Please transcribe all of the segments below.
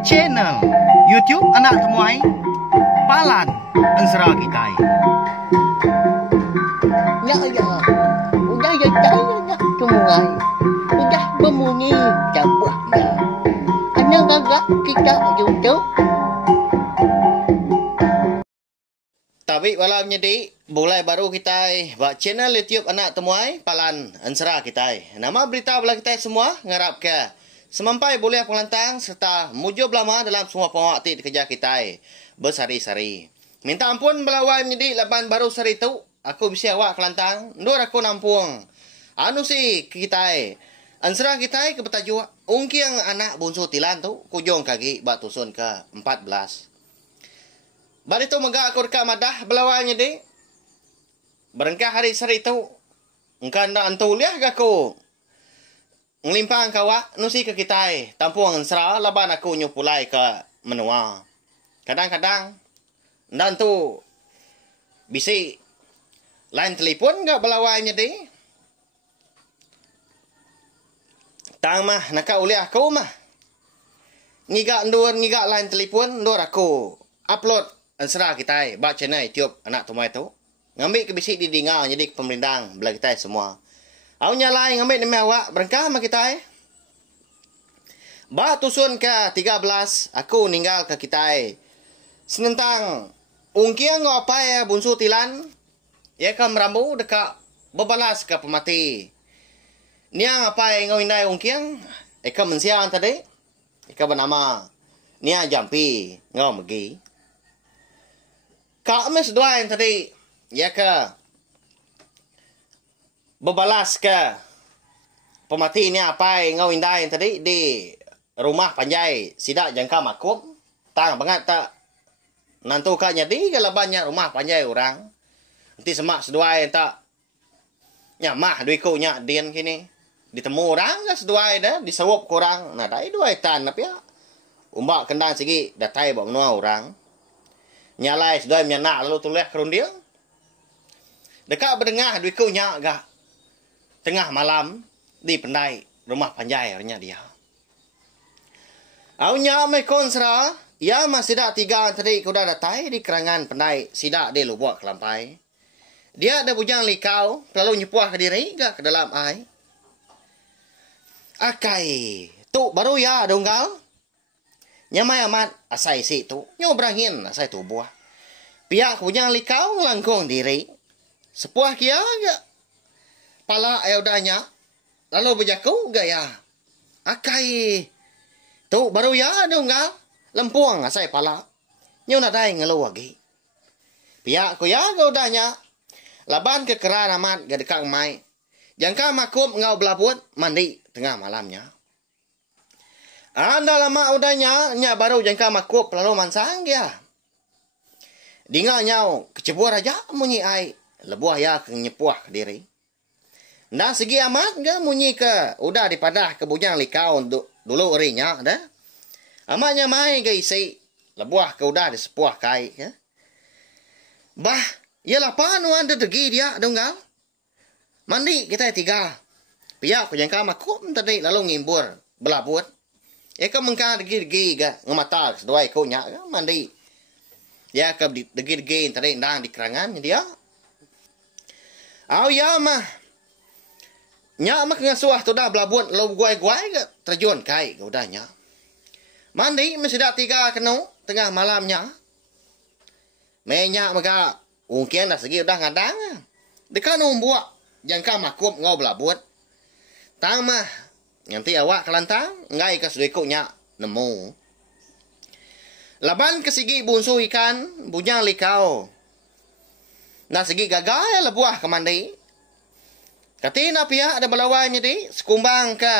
Channel YouTube Anak Temuai Palan Ansara Kitai. Ya, udah ya tak temuai. Udah berbunyi cabutnya. Anak gagak kita YouTube. Tapi walau menjadi mulai baru kita buat channel YouTube Anak Temuai Palan Ansara Kitai. Nama berita bala kita semua ngarap ke semampai boleh pengelantang serta mujub lama dalam semua pengawakti di kerja kita bersari-sari. Minta ampun belawai menjadi laban baru sari tu. Aku bisa awak kelantang. Ndur aku nampung. Anu si kita Ansara kita ke betajuk ungkiang anak bungsu tilan tu. Kujung kaki bak tusun ke 14. Bari tu megak aku rekam madah belawanya di. Berengkah hari sari tu. Engkau nak antu liah ke aku. Ngelimpang kawak nusi ke kita tampung Ansara laban aku nyupulai ke menua. Kadang-kadang dan tu bisi lain telefon ke belawanya di. Tang mah nak uliah aku mah. Ngigak ndur ngigak lain telefon ndur aku upload Ansara kita buat channel YouTube Anak Temuai tu. Ngambil ke bisik di dengar jadi pemerintah belah kita semua. Aku nyalai ngambil demi awak berengkah sama kita Ba tusun ke 13 aku ninggal ke kita senentang ungkiang apa ya bunsu tilan ya kan merambu dekat berbalas ke pemati. Niang apa yang ngau indai ungkiang eka mensiang tadi eka bernama Nia Jampi ngau megi. Kak mes doain tadi ya ke berbalas ke pemati ni apa yang ngau indai tadi di rumah panjai sidak jangka makum tang banget tak nantu kaknya di kalau banyak rumah panjai orang nanti semak seduai tak nyamah duiku nyak dian kini ditemu orang ke seduai dah disawap kurang nah dai duai tan tapi ya umbak kendang segi datai bang nuah orang nyalai seduai menyanak lalu tulis kerundil dekat berdengah duiku nyak gak tengah malam di pendai rumah panjai orangnya dia. Awnya mai konsra, ya masih dah 3 tadi kuda datai di kerangan pendai sidak dia lubuak kelampai. Dia ada bujang likau, lalu nyepuah ke diri gak ke dalam air. Akai, tu baru ya donggal. Nyamai amat asai si tu, nyobrangin asai tu buah. Pihak bujang likau langkung diri. Sepuah kia gak pala ayodanya, lalu berjaku gak ya. Akai, tu baru ya donggal lempuang asai pala. Nyo nadai ngelu lagi. Pihak ku ya gaudanya. Laban ke keran amat gak dekat mai. Jangka makum ngau belabut mandi tengah malamnya. Anda lama udahnya nya baru jangka makup lalu mansang ya. Dinga nyau kecebur aja munyi ai. Lebuah ya ke nyepuah ke diri. Nda segi amat gak munyi ke udah dipadah ke bujang likau dulu urinya dah. Amatnya mai ke isi. Lebuah ke udah disepuah kai ya. Bah, yalah panu anda degi dia donggal. Mandi kita 3. Pihak ku jangka makum tadi lalu ngimbur belabut. Eka mengka degi-degi ga ngemata seduai ku nya mandi. Ya ke degi-degi tadi ndang di kerangan dia. Au ya mah. Nya mah ngasuah tu dah belabut lalu guai-guai ga terjun kai ga udahnya. Mandi masih dah 3 kenu tengah malamnya. Menyak maka ungkian dah segi udah ngadang. Dekat numbuak jangka makum ngau belabut. Tang mah nanti awak kelantang ngai ke sedekuknya nemu. Laban ke segi bunsu ikan bujang likau. Nah segi gagal lebuah ke mandi. Katina pihak ada belawanya di sekumbang ke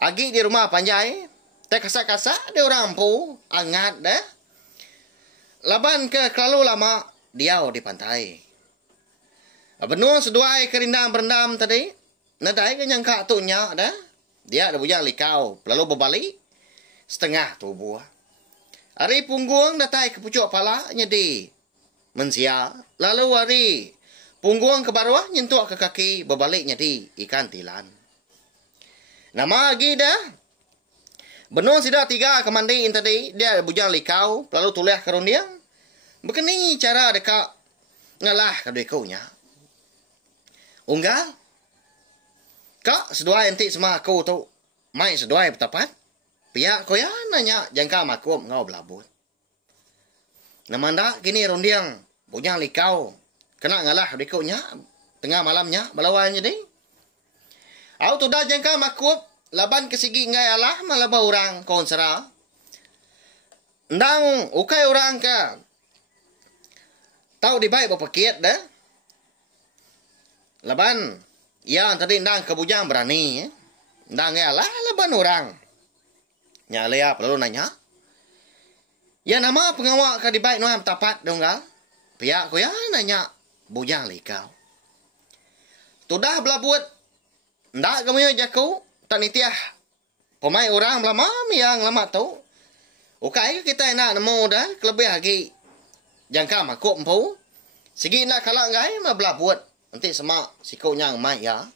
agi di rumah panjai. Tak kasak-kasak dia orang pu angat dah. Laban ke kelalu lama dia di pantai. Benuang seduai kerindang berendam tadi. Nadai ke nyangka tu nyak dah. Dia ada bujang likau. Lalu berbalik setengah tubuh. Hari punggung datai ke pucuk pala nyedi. Mensia. Lalu hari punggung ke bawah nyentuh ke kaki berbalik nyedi ikan tilan. Nama lagi dah. Benung sida tiga kemandi tadi dia bujang likau lalu tulis ke rondiang. Begini cara dekat ngalah ke dekaunya. Unggal. Kak seduai enti sama aku tu. Mai seduai bertapat. Pihak ko ya nanya jangka makum ngau belabut. Namanda kini rondiang bujang likau. Kena ngalah dekaunya tengah malamnya balawan jadi. Au tu dah jangka makum laban kesigi ngai alah malaba orang konsera. Ndang ukai orang ka. Tahu di baik berpakit dah. Laban ya tadi ndang kebujang berani. Ndang ngai alah laban orang. Nya lea perlu nanya. Ya nama pengawak ka di baik nuam tapat donggal. Pihak ko ya nanya bujang likau. Tu dah belabut. Ndak kamu jaku tanitiah pemain orang lama yang lama tu. Ukai kita nak nemu dah kelebih lagi jangka makuk empu. Segi nak kalak ngai ma belabut. Nanti semak sikunya mai ya.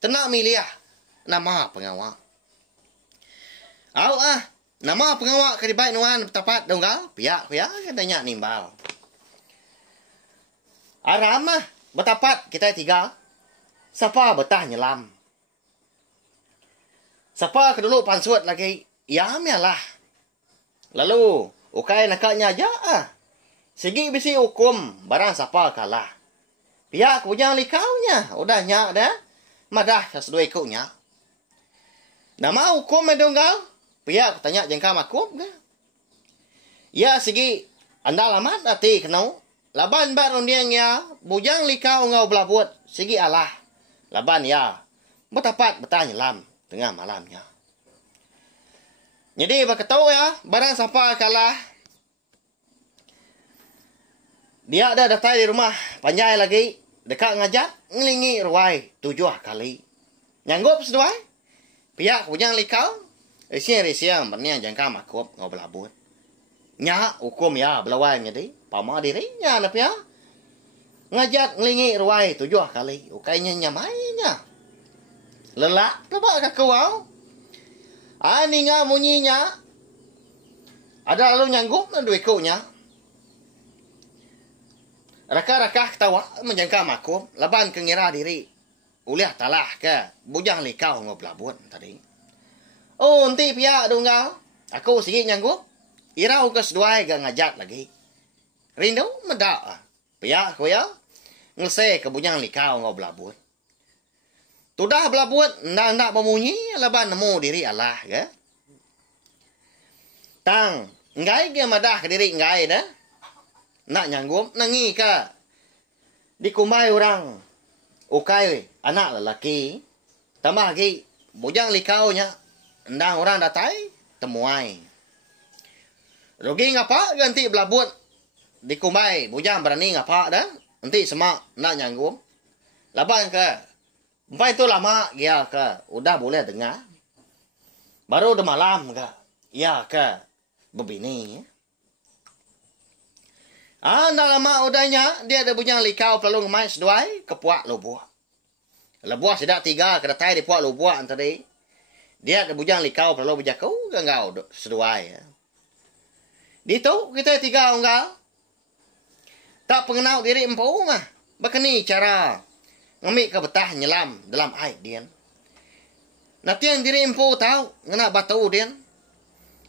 Tenak milih nama pengawak. Au nama pengawak ke di baik nuan tepat donggal. Pihak ya katanya nimbal. Aram bertapat kita tiga. Siapa betah nyelam. Siapa kedulu pansut lagi? Ya mialah. Lalu, ukai nakaknya aja. Segi bisi hukum, barang siapa kalah. Pihak punya likaunya. Udahnya dah. Madah sesuai ikutnya. Nama hukum medonggal. Pihak tanya jangka makum ke? Ya segi anda lamat hati kenau. Laban baron dia ya. Bujang likau ngau belabut. Segi alah. Laban ya. Bertapat bertanya lam. Tengah malamnya. Jadi berketahu ya, barang siapa kalah. Dia ada datang di rumah, panjai lagi, dekat ngajak, ngelingi ruai 7 kali. Nyanggup seduai, pihak bujang likau, risiang berniang jangka makup ngau belabut. Nya, hukum ya, belawai jadi, pama dirinya na pihak. Ngajak ngelingi ruai 7 kali, ukainya nyamainya. Lelak, lepak ke kau. Ani nga munyinya. Ada lalu nyanggup na duit kunya. Raka-raka ketawa menjangka makum. Laban kengira diri. Uliah talah ke. Bujang likau ngau belabut tadi. Oh, nanti pihak donggal. Aku sikit nyanggup. Irau ke seduai ke ngajak lagi. Rindu medak. Pihak ku ya. Ngelse ke bujang likau ngau belabut. Tudah belabut, nak memunyi, laban nemu diri Allah, ke? Tang, ngai ke madah ke diri ngai dah. Nak nyanggup, nangi ke. Dikumai orang. Ukai, anak lelaki. Tambah lagi, bujang likaunya. Ndang orang datai, temuai. Rugi ngapa, ganti belabut. Dikumai, bujang berani ngapa dah. Nanti semak, nak nyanggup. Laban ke. Sampai itu lama, ya ke, udah boleh dengar. Baru udah malam ke, ya ke, begini. Dah lama udahnya, dia ada bujang likau perlu ngemai seduai, ke puak lubuak. Lubuak sidak 3, kedatai di puak lubuak tadi. Dia ada bujang likau perlu bujakau, enggak seduai. Di tu, kita 3 unggal. Tak pengenal diri empu mah. Begini cara ngambil ke betah nyelam dalam air dia. Nanti yang diri empu tahu, ngena batu dia.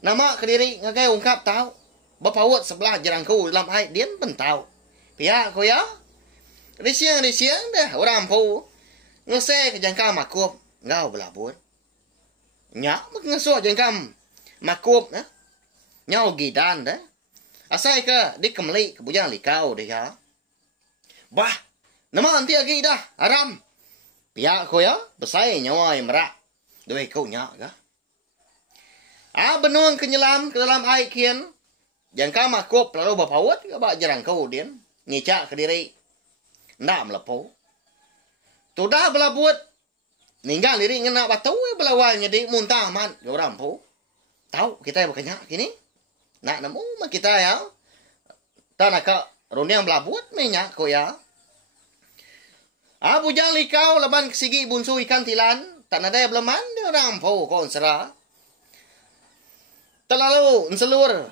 Nama ke diri ngagai ungkap tahu. Bapawat sebelah jerangku dalam air dia pun tahu. Pihak ko ya. Risiang dah orang empu. Ngese ke jangka makup, ngau belabut. Nyak ngesuh jangka makup nah. Nyau gidan dah. Asai ke dikemeli ke bujang likau dia. Bah, nama nanti lagi dah, aram. Pihak ko ya, besai nyawa yang merak. Dua kau nyak ke? Benung kenyelam ke dalam air kian. Jangka makup lalu bapawat ke bak jerang kau dia. Ngicak ke diri. Ndak melepuh. Tudah belabut. Ninggal diri ngena batu belawal jadi muntah man. Ke orang pu. Tahu kita berkenyak kini. Nak nemu mah kita ya. Tak nak ke runiang belabut minyak ko ya. Bujang likau laban kesigi bunsu ikan tilan. Tak ada beleman dia orang po kon sera. terlalu seluar.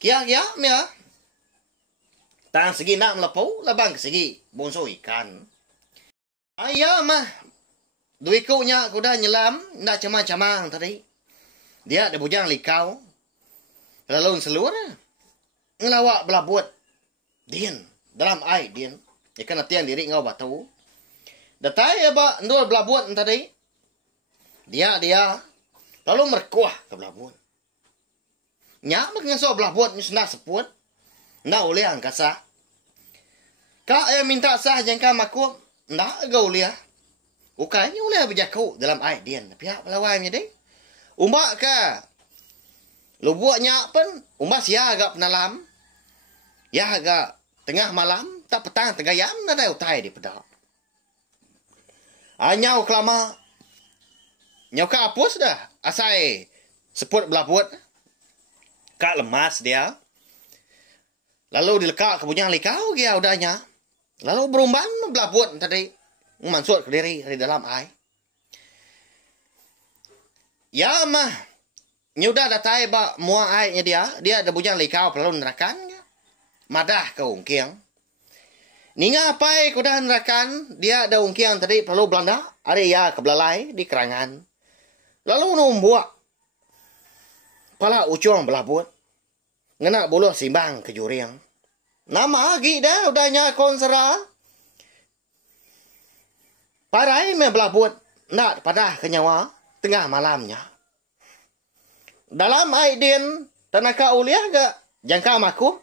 Kia mia. Tang segi nak melepau, labang segi bonso ikan. Ayah mah. Dui kunya kuda nyelam, nak camang-camang tadi. Dia ada bujang likau. Lalu seluar. Ngelawak belabut. Dian. Dalam air dian. Ikan natian diri ngau batu. Datai ya ba, ndor belabut tadi. Dia. Lalu merkuah ke belabut. Nyak mengenso belabut nyusna seput. Ndak oleh angkasa. Kak minta sah jangka makum. Ndak gau liah. Ukanya oleh berjakau dalam air dian. Pihak pelawainya deh. Umbak ka. Lu buat nyak pun. Umbak sia agak penalam. Ya agak tengah malam. Tak petang tengah yam. Nada utai di pedak. Anyau kelama. Nyau ka apus dah. Asai. Seput belabut. Kak lemas dia. Lalu dilekak ke bujang likau dia udahnya. Lalu berumban belabut tadi. Mansut ke diri di dalam air. Ya mah. Nyudah datai ba mua airnya dia. Dia ada bujang likau lalu nerakan. Madah ke ungkiang. Ninga apai kuda nerakan. Dia ada ungkiang tadi perlu Belanda. Ada ya ke belalai di kerangan. Lalu numbuak. Pala ucung belabut. Ngena buluh simbang ke juriang. Nama agi dah udahnya konsera. Parai me belabut. Nak padah ke nyawa. Tengah malamnya. Dalam aidin. Tanaka uliah gak. Jangka maku.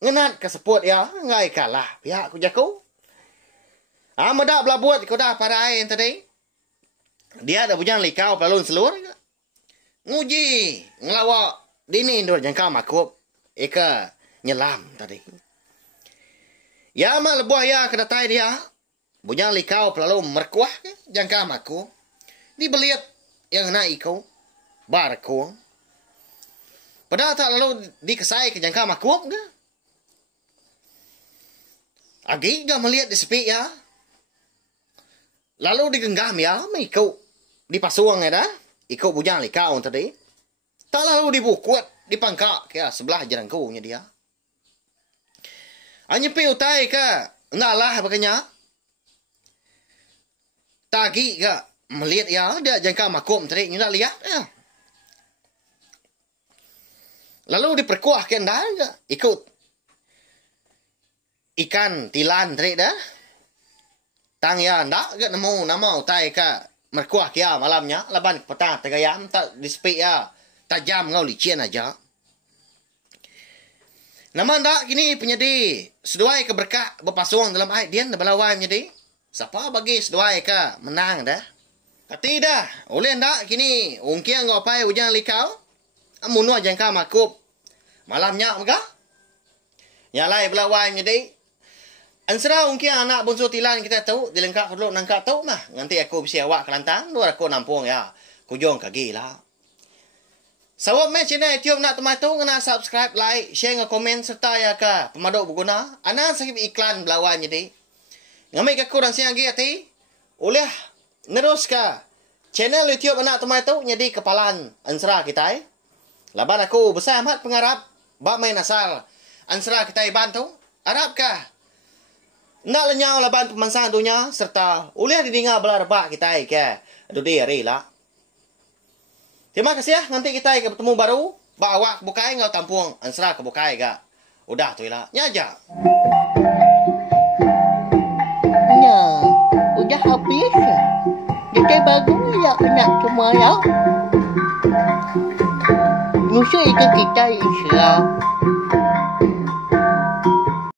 Ngenat keseput ya. Ngai kalah. Pihak ku jaku. Madak belabut. Kuda parai tadi. Dia ada bujang likau pelun seluar gak. Nguji. Ngelawak. Dini ndur jangka makub. Eka nyelam tadi. Ya mak lebuah ya kedatai dia. Bujang likau pelalu merkuah ke jangka makub. Dibeliat yang nak ikau. Barku. Padahal tak lalu dikesai ke jangka makub ke. Agi gak melihat di sepi ya. Lalu digenggam ya. Ikau dipasuang ya dah. Ikut bujang likau tadi. Tak lalu dibukut. Dipangkak ke sebelah jerangkunya dia. Hanya pi utai ke. Enggak lah bagainya. Tagi ke. Melihat ya. Dia jangka makum tadi. Nggak lihat ya. Lalu diperkuah ke anda ke. Ikut. Ikan tilan tadi dah. Tang ya anda ke nemu nama utai ke. Merkuah ke malamnya. Laban petang tegayam. Tak dispik ya. Tajam ngau licin aja. Nama ndak gini penyedi. Seduai ke berkah berpasuang dalam air dian belawai penyedi. Siapa bagi seduai ke menang dah. Kati dah. Oleh ndak gini. Ungkiang ngopai ujang likau. Amunua jangka makub. Malamnya megah. Nyalai belawai penyedi. Ansera ungkiang anak bonso tilan kita tahu. Dilengkap dulu nangkap tahu mah. Nanti aku bisa awak kelantang. Luar aku nampung ya. Kujong kagi lah. Sawab me channel YouTube nak tematu kena subscribe, like, share dengan komen serta ya ka pemaduk berguna. Ana sakit iklan belawan jadi. Ngamai ka kurang siang lagi hati. Oleh nerus ka channel YouTube anak tematu jadi kepalan ansra kita. Laban aku besar amat pengarap ba main asal ansra kita bantu. Arab ka nak lenyau laban pemansang dunia serta oleh didinga belarba kita ke. Aduh dia rela. Terima kasih ya. Nanti kita bertemu baru. Bawa bukai ngau tampung. Ansra ke bukai gak. Udah tuh lah. Nyaja. Nah, udah habis ya. Jadi bagus ya anak semua ya. Nusa itu kita Islam.